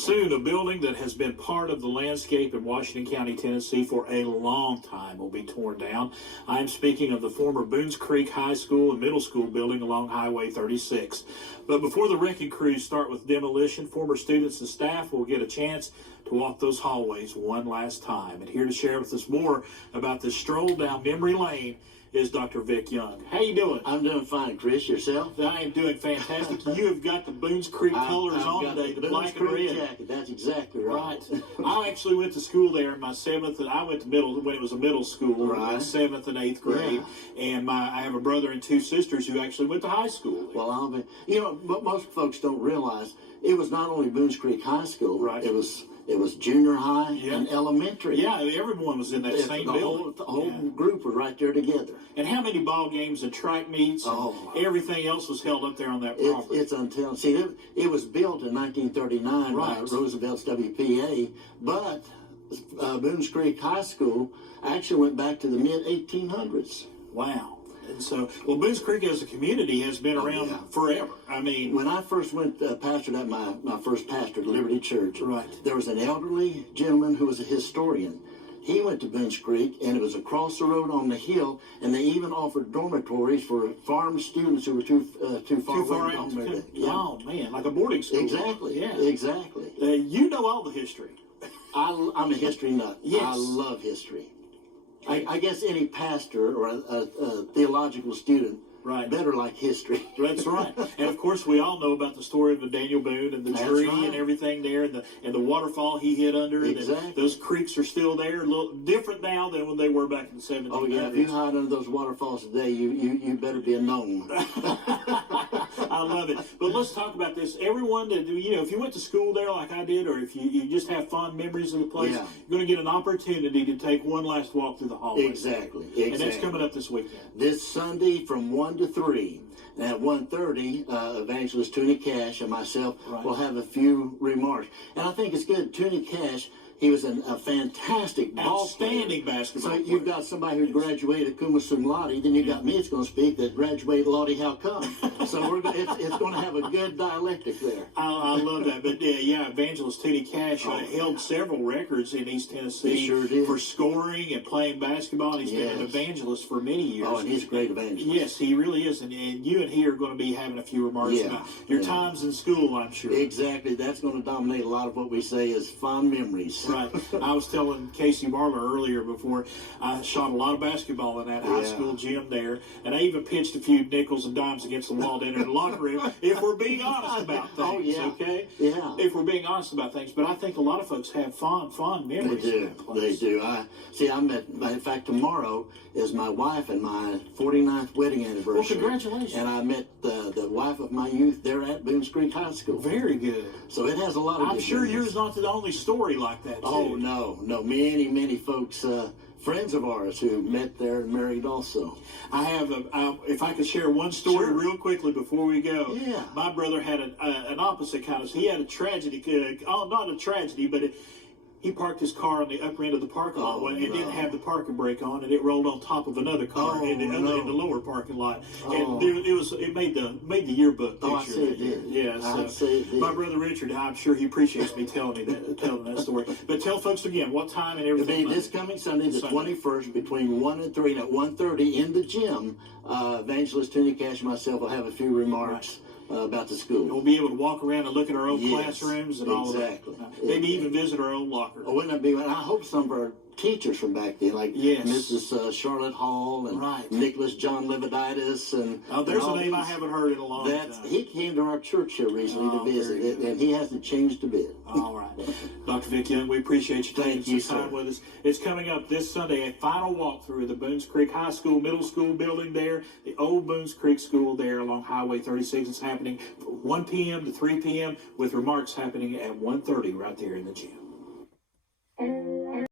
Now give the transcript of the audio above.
Soon, a building that has been part of the landscape in Washington County, Tennessee for a long time will be torn down. I am speaking of the former Boones Creek High School and Middle School building along Highway 36. But before the wrecking crews start with demolition, former students and staff will get a chance to walk those hallways one last time. And here to share with us more about this stroll down memory lane is Dr. Vic Young. How you doing? I'm doing fine, Chris. Yourself? I am doing fantastic. You have got the Boones Creek colors on today, the black and red jacket. That's exactly right. I actually went to school there in my 7th, and I went to middle when it was a middle school, right. 7th and 8th grade. Yeah. And I have a brother and 2 sisters who actually went to high school there. Well, what most folks don't realize, it was not only Boones Creek High School, right. It was junior high and elementary. Yeah, everyone was in that same building. The whole group was right there together. And how many ball games and track meets and everything else was held up there on that property? It's until, see, it was built in 1939 by Roosevelt's WPA, but Boones Creek High School actually went back to the mid-1800s. Wow. And so, well, Boones Creek as a community has been around forever. I mean, when I first went pastored at my first pastor at Liberty Church, right. There was an elderly gentleman who was a historian. He went to Boones Creek, and it was across the road on the hill, and they even offered dormitories for farm students who were too far out. Yeah. Oh man, like a boarding school. Exactly. Yeah. Exactly. You know all the history. I'm a history nut. Yes. I love history. I guess any pastor or a theological student better like history. That's right. And of course, we all know about the story of the Daniel Boone and the tree and everything there, and the waterfall he hid under. Exactly. And those creeks are still there, a little different now than when they were back in the 1700s. Oh yeah, if you hide under those waterfalls today, you better be a gnome. I love it. But let's talk about this. Everyone that, if you went to school there like I did, or if you just have fond memories of the place, you're going to get an opportunity to take one last walk through the hallway. Exactly. And that's coming up this weekend. This Sunday from 1 to 3. And at 1:30, Evangelist Tooney Cash and myself will have a few remarks. And I think it's good. Tooney Cash, he was a fantastic outstanding basketball player. So you've got somebody who graduated cum laude, then you got me that's going to speak that graduated laude how come. So it's going to have a good dialectic there. I love that. But Evangelist Tooney Cash held several records in East Tennessee. He sure did. For scoring and playing basketball. And he's been an evangelist for many years. Oh, and he's a great evangelist. Yes, he really is. And you and he are going to be having a few remarks about your times in school, I'm sure. Exactly. That's going to dominate a lot of what we say is fond memories. Right. I was telling Casey Barler earlier before, I shot a lot of basketball in that high school gym there, and I even pitched a few nickels and dimes against the wall down in the locker room, if we're being honest about things, okay? Yeah. If we're being honest about things. But I think a lot of folks have fond memories. They do. They do. In fact, tomorrow is my wife and my 49th wedding anniversary. Well, congratulations. And I met the wife of my youth there at Boones Creek High School. Very good. So it has a lot of I'm sure yours not the only story like that, too. Oh, no. Many folks, friends of ours who met there and married also. I have, if I could share one story real quickly before we go. Yeah. My brother had an opposite kind of, he had a tragedy, not a tragedy, but he parked his car on the upper end of the parking lot and didn't have the parking brake on, and it rolled on top of another car in the lower parking lot. And it made the yearbook picture. I see it did. Yeah, my brother Richard, I'm sure he appreciates me telling that story. But tell folks again what time and everything. It'll be this coming Sunday, the 21st, between 1 and 3, and at 1:30 in the gym. Evangelist Tooney Cash and myself will have a few remarks about the school. We'll be able to walk around and look at our old classrooms and all of that. Maybe even visit our old locker. Oh, wouldn't that be? I hope some of our teachers from back then, like Mrs. Charlotte Hall and Nicholas John Leviditis. And there's a name I haven't heard in a long time. He came to our church here recently to visit, and he hasn't changed a bit. All right. Dr. Vic Young, we appreciate you taking some time with us. It's coming up this Sunday, a final walkthrough of the Boones Creek High School, Middle School building there, the old Boones Creek School there along Highway 36. It's happening from 1 p.m. to 3 p.m. with remarks happening at 1:30 right there in the gym.